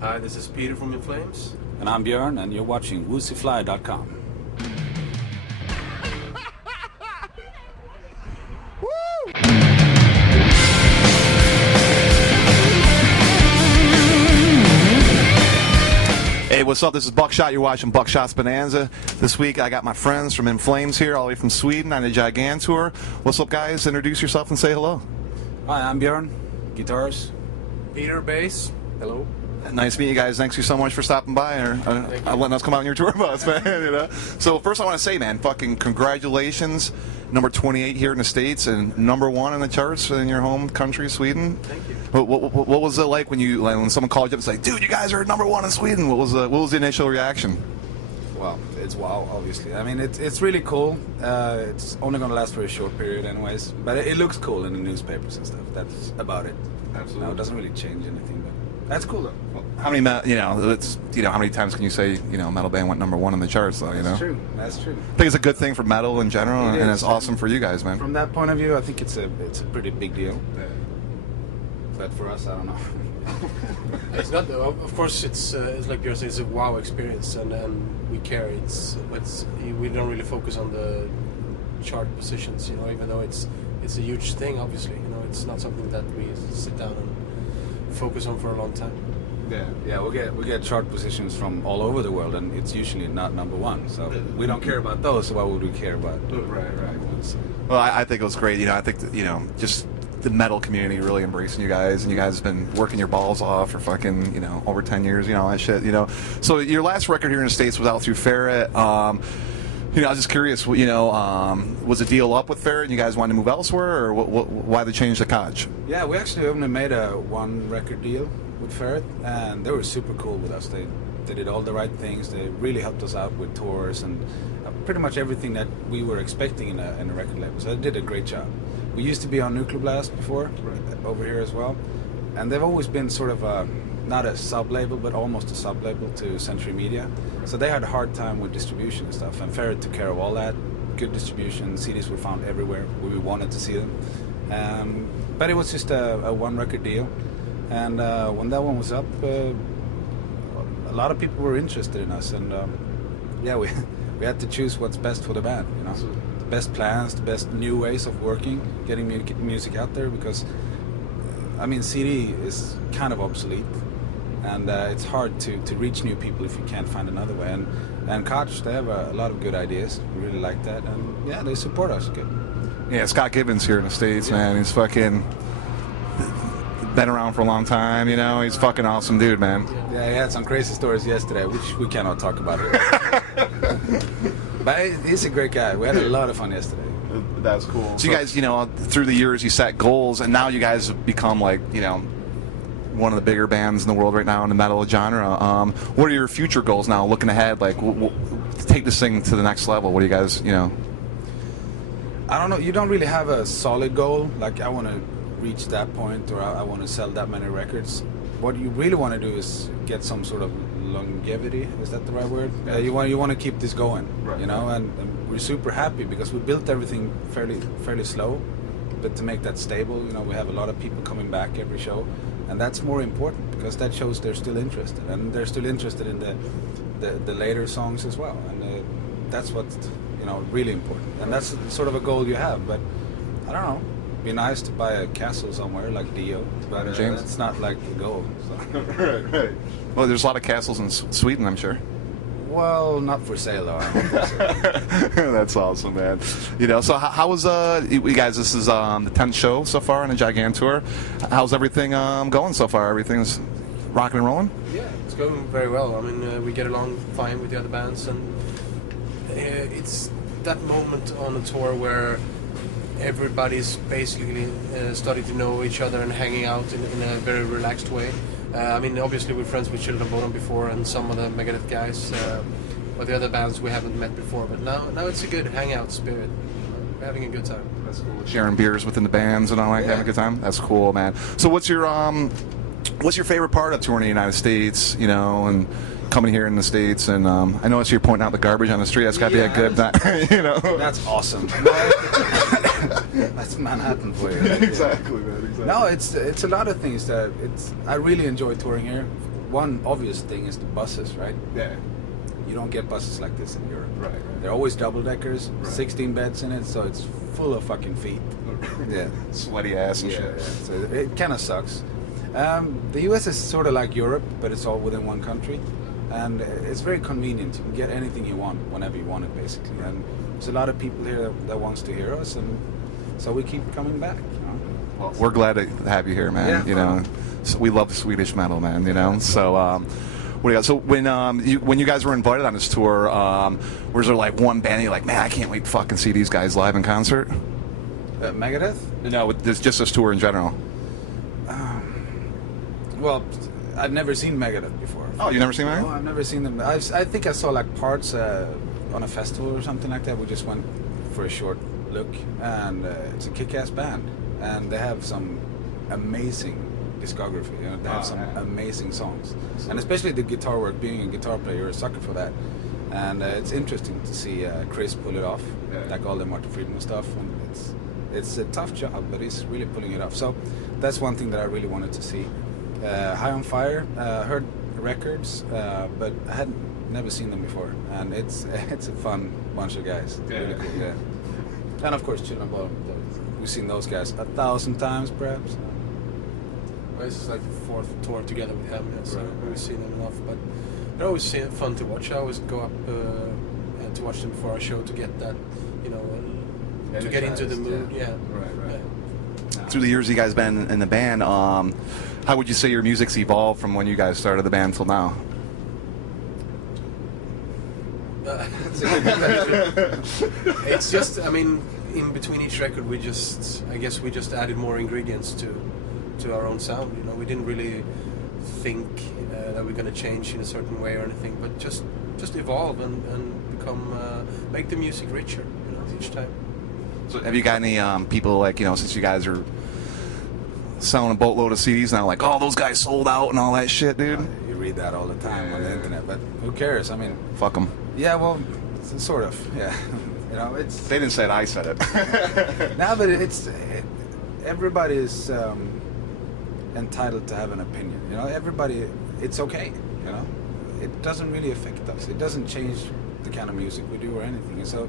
Hi, this is Peter from In Flames. And I'm Björn, and you're watching woozyfly.com. Hey, what's up? This is Buckshot. You're watching Buckshot's Bonanza. This week I got my friends from In Flames here, all the way from Sweden on the gigantour. What's up, guys? Introduce yourself and say hello. Hi, I'm Björn, guitars. Peter, bass. Hello. Nice to meet you guys. Thanks you so much for stopping by and letting us come out on your tour bus, man. You know? So first I want to say, man, fucking congratulations. Number 28 here in the States and number 1 in the charts in your home country, Sweden. Thank you. What was it like when someone called you up and said, "Dude, you guys are number 1 in Sweden"? What was the initial reaction? Well, it's wow, obviously. I mean, it's really cool. It's only going to last for a short period anyways, but it looks cool in the newspapers and stuff. That's about it. Absolutely. No, it doesn't really change anything, but that's cool though. Well, how many how many times can you say metal band went number 1 in the charts though? That's true. That's true. I think it's a good thing for metal in general, and it's awesome for you guys, man. From that point of view, I think it's a pretty big deal. Yeah. But for us, I don't know. It's not. Of course, it's like Björn said, it's a wow experience, and we care. We don't really focus on the chart positions, even though it's a huge thing. Obviously, it's not something that we sit down and focus on for a long time. Yeah. We get chart positions from all over the world, and it's usually not number 1. So we don't care about those. So why would we care about? Right. Well, I think it was great. I think that, just the metal community really embracing you guys, and you guys have been working your balls off for fucking over 10 years, all that shit. So your last record here in the States was out through Ferret. I was just curious, was the deal up with Ferret and you guys wanted to move elsewhere, or why the change to Koch? Yeah, we actually only made a 1 record deal with Ferret, and they were super cool with us. They did all the right things. They really helped us out with tours and pretty much everything that we were expecting in a record label. So they did a great job. We used to be on Nuclear Blast before, over here as well, and they've always been sort of not a sub-label, but almost a sub-label to Century Media. So they had a hard time with distribution and stuff, and Ferret took care of all that. Good distribution, CDs were found everywhere where we wanted to see them. But it was just a 1 record deal, and when that one was up, a lot of people were interested in us, and we had to choose what's best for the band, the best plans, the best new ways of working, getting music out there, because CD is kind of obsolete, and it's hard to reach new people if you can't find another way. And Koch, they have a lot of good ideas. We really like that, and they support us good. Yeah, Scott Gibbons here in the States, man. He's fucking been around for a long time, He's a fucking awesome dude, man. Yeah, he had some crazy stories yesterday, which we cannot talk about. But he's a great guy. We had a lot of fun yesterday. That's cool. So you guys, through the years you set goals, and now you guys have become like, one of the bigger bands in the world right now in the metal genre. What are your future goals now, looking ahead? Like, take this thing to the next level. What do you guys, I don't know. You don't really have a solid goal. Like, I want to reach that point, or I want to sell that many records. What you really want to do is get some sort of longevity. Is that the right word? You want to keep this going, right. And we're super happy because we built everything fairly slow, but to make that stable, we have a lot of people coming back every show, and that's more important because that shows they're still interested, and they're still interested in the later songs as well, and that's what's really important, and that's sort of a goal you have. But I don't know. Be nice to buy a castle somewhere like Dio, but that's not like the goal. So. Right. Well, there's a lot of castles in Sweden, I'm sure. Well, not for sale though. I don't think so. That's awesome, man. So how was you guys? This is the 10th show so far on the gigantour. How's everything going so far? Everything's rocking and rolling. Yeah, it's going very well. We get along fine with the other bands, and it's that moment on the tour where everybody's basically starting to know each other and hanging out in a very relaxed way. Obviously we're friends with Children of Bodom before and some of the Megadeth guys, but the other bands we haven't met before. But now it's a good hangout spirit. We're having a good time. That's cool. Sharing beers within the bands and all that, having a good time. That's cool, man. So what's your favorite part of touring in the United States? And coming here in the States, and I notice you're pointing out the garbage on the street. That's got to be a good, That's awesome. That's Manhattan for you. Exactly, man. Exactly. No, it's a lot of things that I really enjoy touring here. one obvious thing is the buses, right? Yeah. You don't get buses like this in Europe. Right. They're always double deckers, Right. 16 beds in it, so it's full of fucking feet. Yeah. Sweaty ass and Yeah, shit. so it kind of sucks. The US is sort of like Europe, but it's all within one country, and it's very convenient. You can get anything you want whenever you want it, basically. And there's a lot of people here that wants to hear us, and so we keep coming back. You know? Well, we're glad to have you here, man. Yeah. You know, so we love Swedish metal, man. You know, so what do you got? So when you guys were invited on this tour, was there like one band you're like, man, I can't wait to fucking see these guys live in concert? Megadeth? No, just this tour in general. Well, I've never seen Megadeth before. Oh, you never seen No, Megadeth? I've never seen them. I think I saw like parts on a festival or something like that. We just went for a short look, and it's a kick-ass band, and they have some amazing discography. You know, they have some amazing songs, and especially the guitar work. Being a guitar player, you're a sucker for that, and it's interesting to see Chris pull it off, like all the Martin Friedman stuff, and it's a tough job, but he's really pulling it off. So that's one thing that I really wanted to see. High on Fire, heard records, but I had never seen them before, and it's a fun bunch of guys. Really cool, yeah. And of course, Children of Bodom. We've seen those guys 1,000 times, perhaps. Well, this is like the fourth tour together with them, yeah, so we've seen them enough. But they're always fun to watch. I always go up to watch them before our show to get that, you know, to get into the mood. Yeah. Right. Through the years you guys been in the band, how would you say your music's evolved from when you guys started the band till now? It's just, I mean, in between each record, I guess we just added more ingredients to our own sound. You know, we didn't really think that we're going to change in a certain way or anything, but just evolve and become make the music richer, you know, each time. So have you got any people, like, you know, since you guys are selling a boatload of CDs now, like, oh, those guys sold out and all that shit, dude? You read that all the time on the internet, but who cares? I mean, fuck them. yeah, well, sort of, yeah. You know, it's They didn't say it, I said it. now, but everybody is entitled to have an opinion. You know, everybody, it's okay. You know, it doesn't really affect us. It doesn't change the kind of music we do or anything. So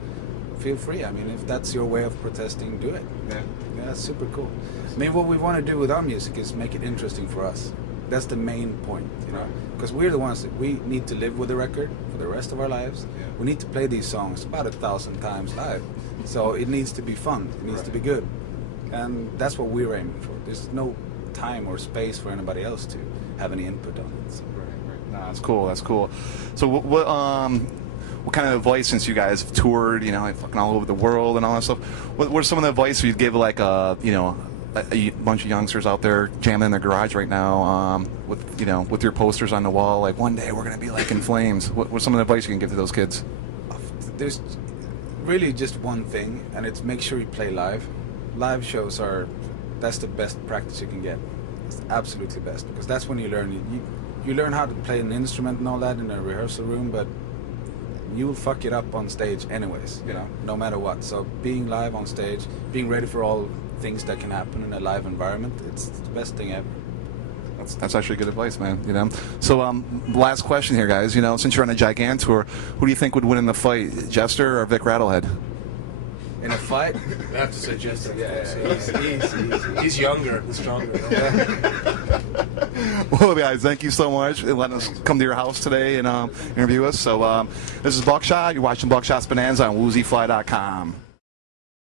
feel free. I mean, if that's your way of protesting, do it. Yeah, that's super cool. I mean, what we want to do with our music is make it interesting for us. That's the main point, you know, because we're the ones that we need to live with the record for the rest of our lives. Yeah. We need to play these songs about 1,000 times live, so it needs to be fun. It needs to be good, and that's what we're aiming for. There's no time or space for anybody else to have any input on it. So. Right. No, that's cool. That's cool. So what kind of advice, since you guys have toured, you know, like fucking all over the world and all that stuff, what are some of the advice you'd give, like, you know, a bunch of youngsters out there jamming in their garage right now, with, you know, with your posters on the wall, like, one day we're gonna be like In Flames? What's some of the advice you can give to those kids? There's really just one thing, and it's make sure you play live. Live shows that's the best practice you can get. It's absolutely best, because that's when you learn. You learn how to play an instrument and all that in a rehearsal room, but you'll fuck it up on stage anyways, you know, no matter what. So being live on stage, being ready for all things that can happen in a live environment, it's the best thing ever. That's actually good advice, man. You know. So last question here, guys. You know, since you're on a gigantour, who do you think would win in the fight, Jester or Vic Rattlehead? In a fight? I have to say Jester. Yeah. He's younger and stronger. Well, guys, thank you so much for letting us come to your house today and interview us. So this is Buckshot. You're watching Buckshot's Bonanza on woozyfly.com.